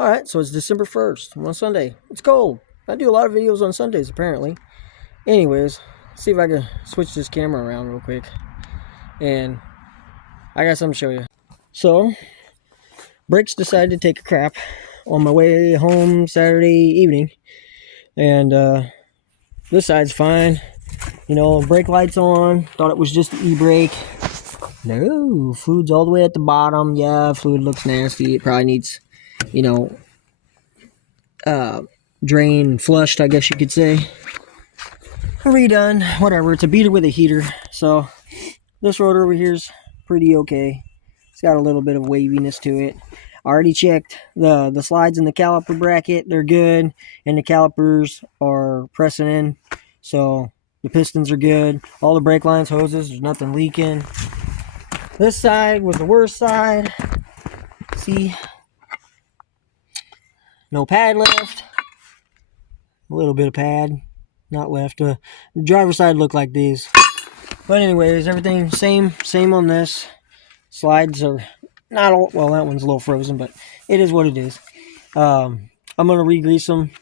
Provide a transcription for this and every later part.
Alright, so it's December 1st on Sunday. It's cold. I do a lot of videos on Sundays apparently. Anyways, see if I can switch this camera around real quick. And I got something to show you. So, brakes decided to take a crap on my way home Saturday evening. And this side's fine. You know, brake lights on. Thought it was just the e-brake. No, fluid's all the way at the bottom. Yeah, fluid looks nasty. It probably needs, you know, drain flushed, I guess you could say. Redone, whatever. It's a beater with a heater. So this rotor over here is pretty okay. It's got a little bit of waviness to it. I already checked the slides in the caliper bracket. They're good, and the calipers are pressing in. So the pistons are good. All the brake lines, hoses, there's nothing leaking. This side was the worst side. See? No pad left. A little bit of pad. Not left. The driver's side looked like these. But anyways, everything same on this. Slides are not all, well, that one's a little frozen, but it is what it is. I'm going to re-grease them.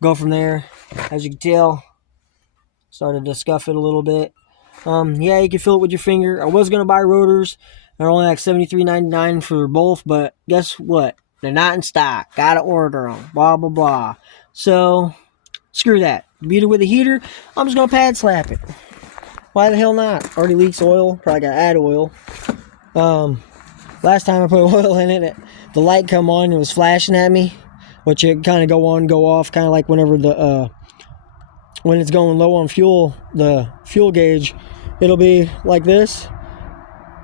Go from there. As you can tell, started to scuff it a little bit. Yeah, you can feel it with your finger. I was going to buy rotors. They're only like $73.99 for both, but guess what? They're not in stock. Gotta order them. Blah, blah, blah. So, screw that. Beater with a heater, I'm just going to pad slap it. Why the hell not? Already leaks oil. Probably got to add oil. Last time I put oil in it, the light come on and it was flashing at me, which it kind of go on, go off, kind of like whenever when it's going low on fuel, the fuel gauge, it'll be like this,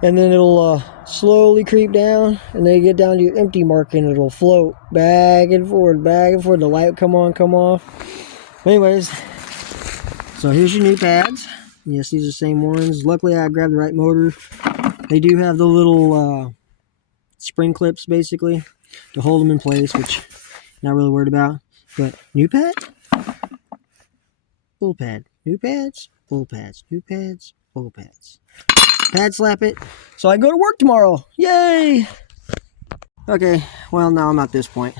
and then it'll slowly creep down, and then you get down to your empty mark, and it'll float back and forth, the light come on, come off. Anyways, so here's your new pads. Yes, these are the same ones. Luckily, I grabbed the right motor. They do have the little spring clips, basically, to hold them in place, which I'm not really worried about. But new pad, full pad, new pads, full pads, new pads, full pads. Pad slap it, so I go to work tomorrow. Yay! Okay, well, now I'm at this point.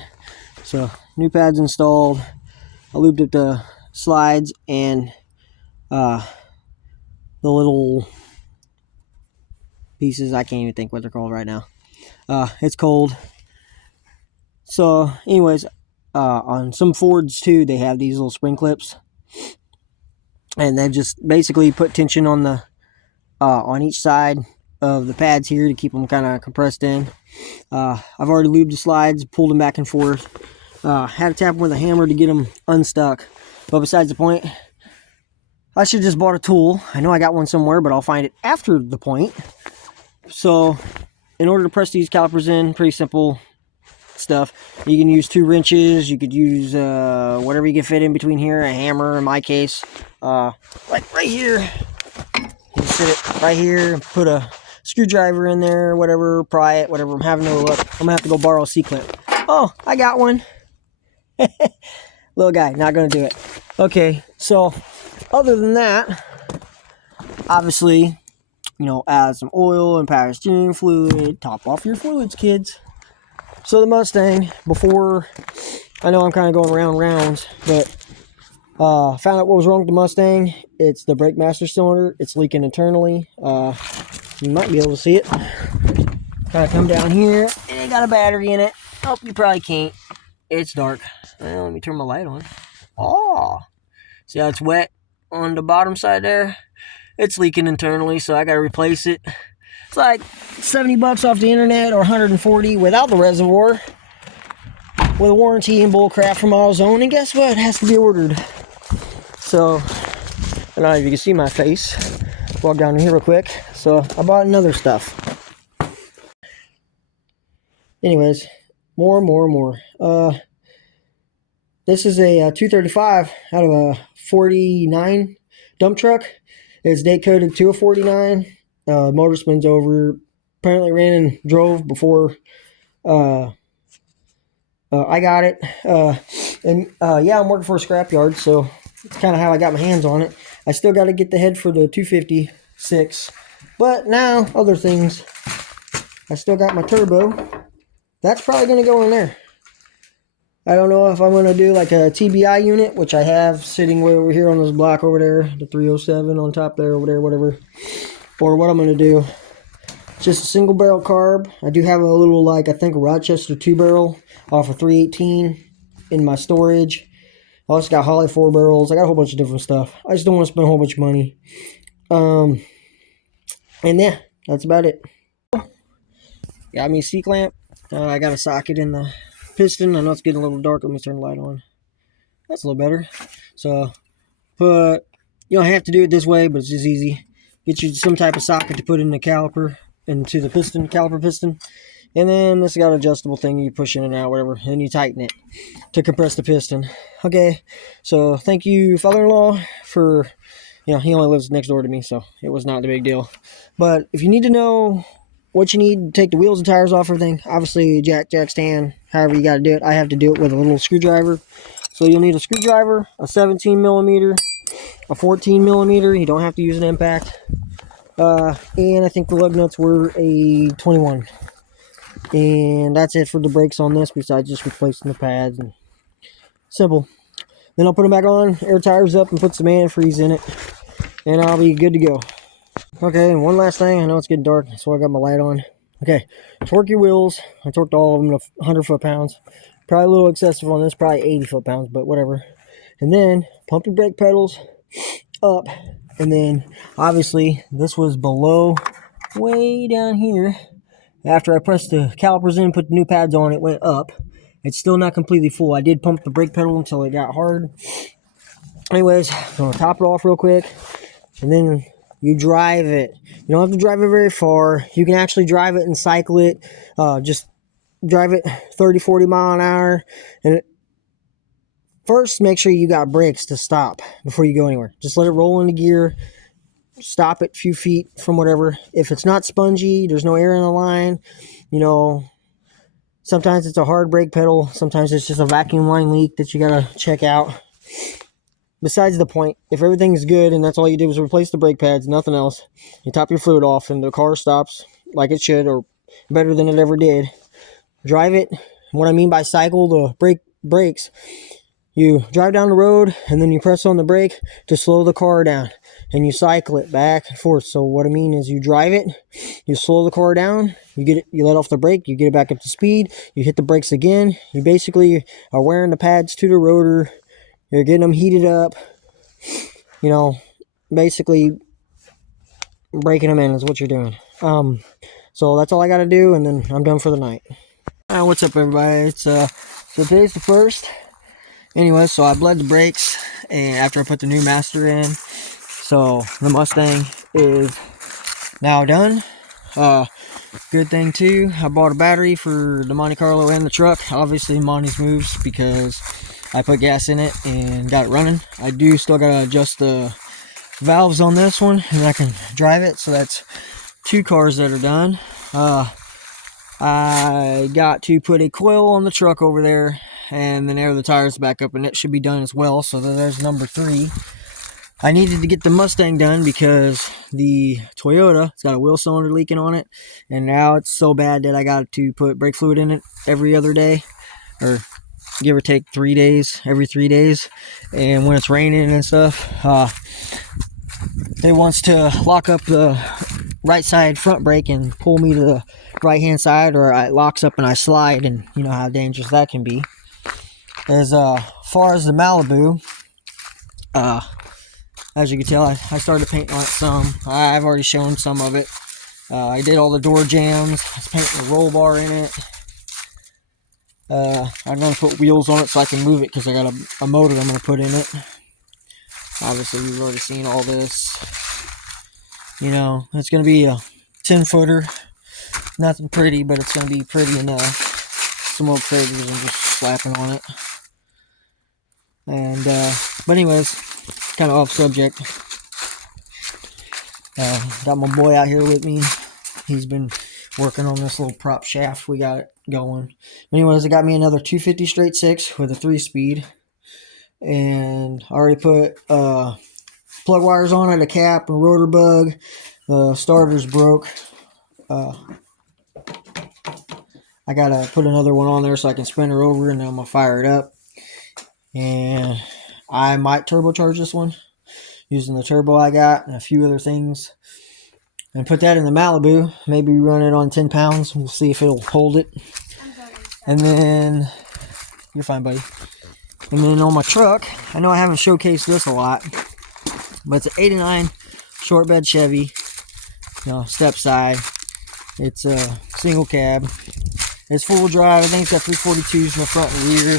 So, new pads installed. I lubed up the slides and the little pieces. I can't even think what they're called right now. It's cold. So, anyways, on some Fords too, they have these little spring clips, and they've just basically put tension on the on each side of the pads here to keep them kind of compressed in. I've already lubed the slides, pulled them back and forth. Had to tap them with a hammer to get them unstuck. But besides the point, I should have just bought a tool. I know I got one somewhere, but I'll find it after the point. So, in order to press these calipers in, pretty simple stuff. You can use 2 wrenches. You could use whatever you can fit in between here. A hammer, in my case. Like right here. You sit it right here. Put a screwdriver in there. Whatever. Pry it. Whatever. I'm having no luck. I'm going to have to go borrow a C-clip. Oh, I got one. Little guy. Not going to do it. Okay. So, other than that, obviously, you know, add some oil and power steering fluid. Top off your fluids, kids. So the Mustang, before, I know I'm kind of going around rounds, but found out what was wrong with the Mustang. It's the brake master cylinder. It's leaking internally. You might be able to see it. Kind of come down here, and it got a battery in it. Oh, you probably can't. It's dark. Well, let me turn my light on. Oh, see how it's wet on the bottom side there? It's leaking internally, so I gotta replace it. It's like $70 off the internet, or $140 without the reservoir, with a warranty and bullcrap from AutoZone. And guess what? It has to be ordered. So, I don't know if you can see my face. Walk down here real quick. So, I bought another stuff. Anyways, more. This is a 235 out of a 49 dump truck. It's date coded to a 49. Motor spins over. Apparently ran and drove before I got it. Yeah, I'm working for a scrapyard, so it's kind of how I got my hands on it. I still got to get the head for the 256. But now, other things. I still got my turbo. That's probably going to go in there. I don't know if I'm going to do like a TBI unit, which I have sitting way over here on this block over there, the 307 on top there, over there, whatever. Or what I'm going to do, just a single barrel carb. I do have a little, like, I think a Rochester 2-barrel off of 318 in my storage. I also got Holly 4 barrels. I got a whole bunch of different stuff. I just don't want to spend a whole bunch of money. And yeah, that's about it. Got me a C-clamp. I got a socket in the piston. I know it's getting a little dark. Let me turn the light on. That's a little better. So, you don't have to do it this way, but it's just easy. Get you some type of socket to put in the caliper, into the piston, caliper piston. And then this got an adjustable thing you push in and out, whatever, and you tighten it to compress the piston. Okay, so thank you, father-in-law, for, he only lives next door to me, so it was not a big deal. But if you need to know what you need to take the wheels and tires off everything, obviously jack stand, however you got to do it. I have to do it with a little screwdriver. So you'll need a screwdriver, a 17 millimeter, a 14 millimeter. You don't have to use an impact. And I think the lug nuts were a 21. And that's it for the brakes on this, besides just replacing the pads. And simple. Then I'll put them back on, air tires up, and put some antifreeze in it. And I'll be good to go. Okay, and one last thing. I know it's getting dark, so I got my light on. Okay, torque your wheels. I torqued all of them to 100 foot-pounds. Probably a little excessive on this, probably 80 foot-pounds, but whatever. And then pump your brake pedals up. And then, obviously, this was below, way down here. After I pressed the calipers in, put the new pads on, it went up. It's still not completely full. I did pump the brake pedal until it got hard. Anyways, I'm going to top it off real quick. And then you drive it. You don't have to drive it very far. You can actually drive it and cycle it. Just drive it 30, 40 mile an hour. And first, make sure you got brakes to stop before you go anywhere. Just let it roll into gear. Stop it a few feet from whatever. If it's not spongy, there's no air in the line, sometimes it's a hard brake pedal. Sometimes it's just a vacuum line leak that you got to check out. Besides the point, if everything's good and that's all you did was replace the brake pads, nothing else, you top your fluid off and the car stops like it should, or better than it ever did. Drive it. What I mean by cycle the brakes, you drive down the road and then you press on the brake to slow the car down, and you cycle it back and forth. So what I mean is, you drive it, you slow the car down, you let off the brake, you get it back up to speed, you hit the brakes again. You basically are wearing the pads to the rotor. You're getting them heated up, basically breaking them in is what you're doing. So that's all I got to do, and then I'm done for the night. What's up, everybody? So today's the 1st. Anyway, so I bled the brakes, and after I put the new master in, so the Mustang is now done. Good thing too, I bought a battery for the Monte Carlo and the truck. Obviously Monty's moves because I put gas in it and got it running. I do still gotta adjust the valves on this one, and I can drive it. So that's 2 cars that are done. I got to put a coil on the truck over there, and then air the tires back up, and it should be done as well. So there's number 3. I needed to get the Mustang done because the Toyota, it's got a wheel cylinder leaking on it, and now it's so bad that I got to put brake fluid in it every other day, or give or take 3 days, every 3 days. And when it's raining and stuff, it wants to lock up the right side front brake and pull me to the right hand side, or it locks up and I slide, and you know how dangerous that can be. As far as the Malibu, as you can tell, I started painting on it some. I've already shown some of it. I did all the door jams. I was painting the roll bar in it. I'm going to put wheels on it so I can move it, because I got a motor I'm going to put in it. Obviously, we've already seen all this. It's going to be a 10-footer. Nothing pretty, but it's going to be pretty enough. Some old craters I'm just slapping on it. And, but anyways, kind of off subject. Got my boy out here with me. He's been working on this little prop shaft we got going. Anyways, I got me another 250 straight 6 with a 3-speed. And I already put plug wires on it, a cap, a rotor bug. The starter's broke. I gotta put another one on there so I can spin her over, and then I'm gonna fire it up. And I might turbocharge this one using the turbo I got and a few other things, and put that in the Malibu. Maybe run it on 10 pounds. We'll see if it'll hold it. And then, you're fine, buddy. And then on my truck, I know I haven't showcased this a lot, but it's an 89 short bed Chevy, step side. It's a single cab. It's full drive. I think it's got 342s in the front and rear.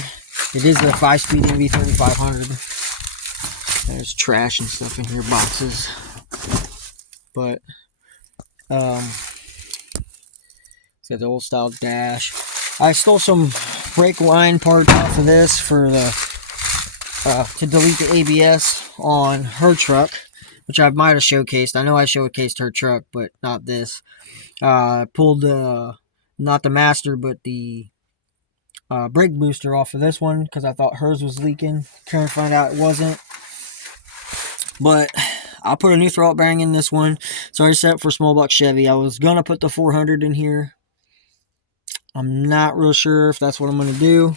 It is the 5-speed MV3500. There's trash and stuff in here, boxes. But it's got the old style dash. I stole some brake line parts off of this for the to delete the ABS on her truck, which I might have showcased. I know I showcased her truck, but not this. Pulled not the master, but the brake booster off of this one because I thought hers was leaking. Couldn't find out it wasn't. But I'll put a new throat bearing in this one. It's already set up for small block Chevy. I was gonna put the 400 in here. I'm not real sure if that's what I'm gonna do.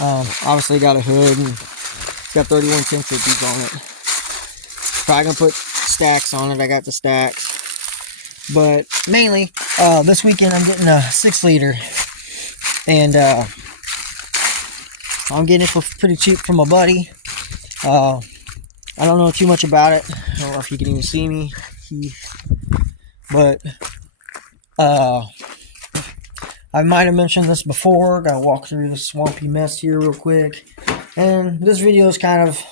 Obviously got a hood and it's got 31 1050s on it. Probably gonna put stacks on it. I got the stacks. But mainly, this weekend I'm getting a 6-liter. And I'm getting it for pretty cheap from a buddy. I don't know too much about it. I don't know if you can even see me. But I might have mentioned this before. Gotta walk through this swampy mess here real quick. And this video is kind of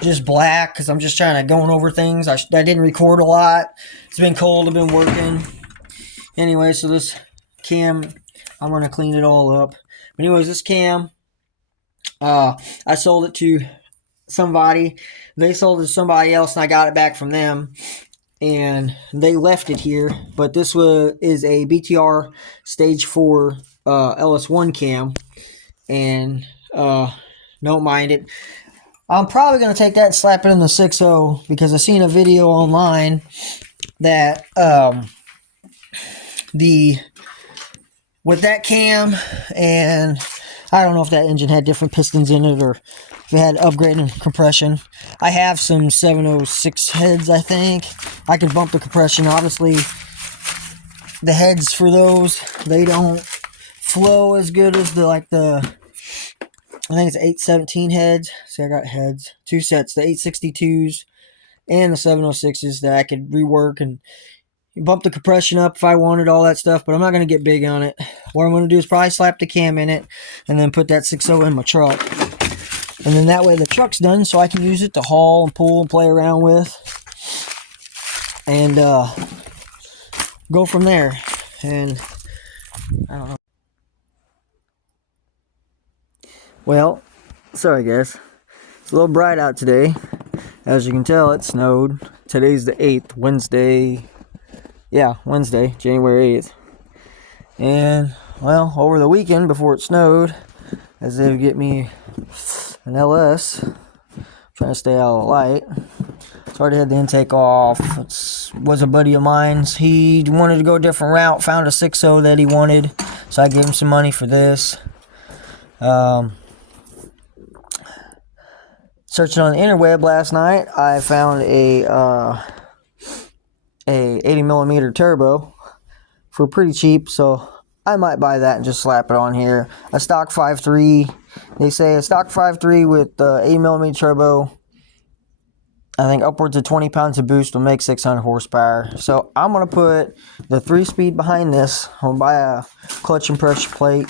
just black because I'm just trying to going over things. I didn't record a lot. It's been cold. I've been working. Anyway, so this cam, I'm going to clean it all up. But anyways, this cam, I sold it to somebody. They sold it to somebody else, and I got it back from them. And they left it here. But this is a BTR Stage 4 LS1 cam. And don't mind it. I'm probably going to take that and slap it in the 6.0 because I seen a video online that with that cam, and I don't know if that engine had different pistons in it or if it had upgraded compression. I have some 706 heads, I think. I can bump the compression. Obviously, the heads for those, they don't flow as good as I think it's 817 heads. See, I got heads. 2 sets, the 862s and the 706s that I could rework and bump the compression up if I wanted, all that stuff. But I'm not going to get big on it. What I'm going to do is probably slap the cam in it and then put that 6.0 in my truck. And then that way the truck's done so I can use it to haul and pull and play around with. And go from there. And I don't know. Well, sorry guys, it's a little bright out today. As you can tell, it snowed. Today's the 8th, Wednesday. Yeah, Wednesday, January 8th. And, well, over the weekend before it snowed, as they would get me an LS, trying to stay out of the light. So I already had the intake off. It was a buddy of mine's. He wanted to go a different route, found a 6.0 that he wanted, so I gave him some money for this. Searching on the interweb last night, I found a 80mm turbo for pretty cheap, so I might buy that and just slap it on here. A stock 5.3. They say a stock 5.3 with 80mm turbo, I think upwards of 20 pounds of boost will make 600 horsepower. So I'm going to put the 3-speed behind this. I'm going to buy a clutch and pressure plate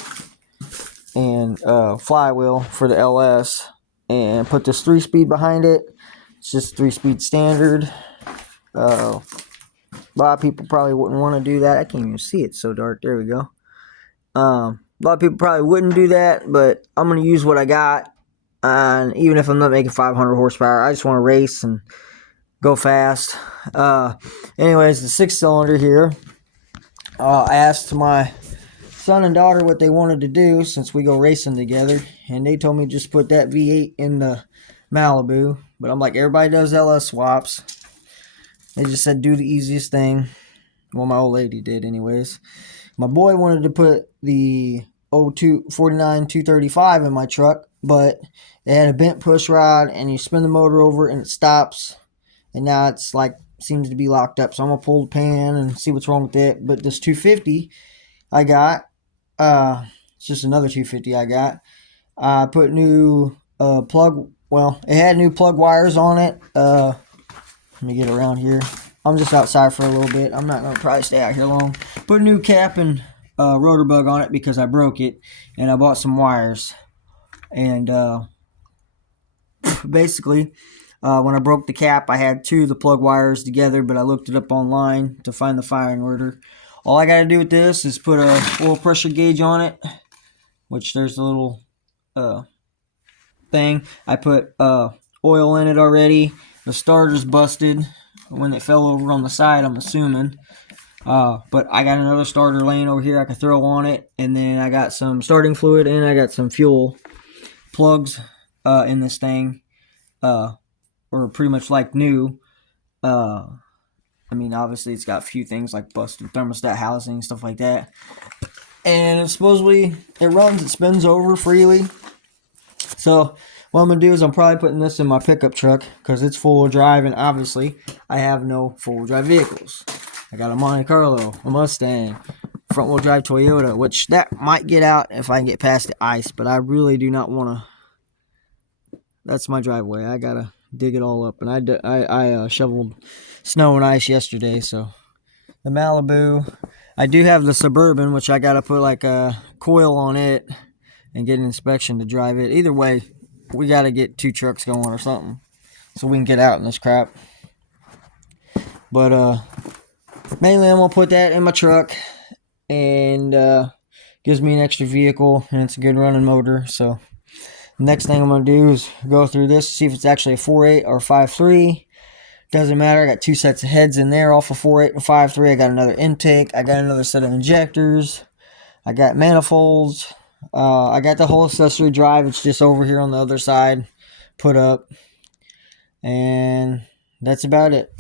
and flywheel for the LS. And put this 3-speed behind it. It's just 3-speed standard. A lot of people probably wouldn't want to do that. I can't even see it, it's so dark. There we go. A lot of people probably wouldn't do that, but I'm going to use what I got. And even if I'm not making 500 horsepower, I just want to race and go fast. Anyways, the 6-cylinder here. I asked my son and daughter what they wanted to do since we go racing together, and they told me just put that V8 in the Malibu. But I'm like, everybody does LS swaps. They just said do the easiest thing. Well, my old lady did anyways. My boy wanted to put the 49 235 in my truck, but it had a bent push rod, and you spin the motor over and it stops, and now it's like seems to be locked up. So I'm gonna pull the pan and see what's wrong with it. But this 250 I got, it's just another 250 I got. I put new plug. Well, it had new plug wires on it. Let me get around here. I'm just outside for a little bit. I'm not gonna probably stay out here long. Put a new cap and rotor bug on it because I broke it, and I bought some wires. And basically, when I broke the cap, I had two of the plug wires together, but I looked it up online to find the firing order. All I got to do with this is put a oil pressure gauge on it, which there's a little thing. I put oil in it already. The starter's busted when it fell over on the side, I'm assuming. But I got another starter laying over here I can throw on it, and then I got some starting fluid, and I got some fuel plugs in this thing, or pretty much like new. I mean, obviously it's got a few things like busted thermostat housing, stuff like that. And supposedly it runs, it spins over freely. So what I'm going to do is I'm probably putting this in my pickup truck because it's full-wheel drive, and obviously I have no four-wheel drive vehicles. I got a Monte Carlo, a Mustang, front-wheel drive Toyota, which that might get out if I can get past the ice, but I really do not want to. That's my driveway. I got to dig it all up, and I shoveled snow and ice yesterday. So the Malibu, I do have the Suburban, which I got to put like a coil on it and get an inspection to drive it. Either way, we got to get two trucks going or something so we can get out in this crap. But mainly I'm gonna put that in my truck, and gives me an extra vehicle, and it's a good running motor. So the next thing I'm going to do is go through this, see if it's actually a 4.8 or 5.3. Doesn't matter. I got two sets of heads in there off of 4.8 and 5.3. I got another intake. I got another set of injectors. I got manifolds. I got the whole accessory drive. It's just over here on the other side put up. And that's about it.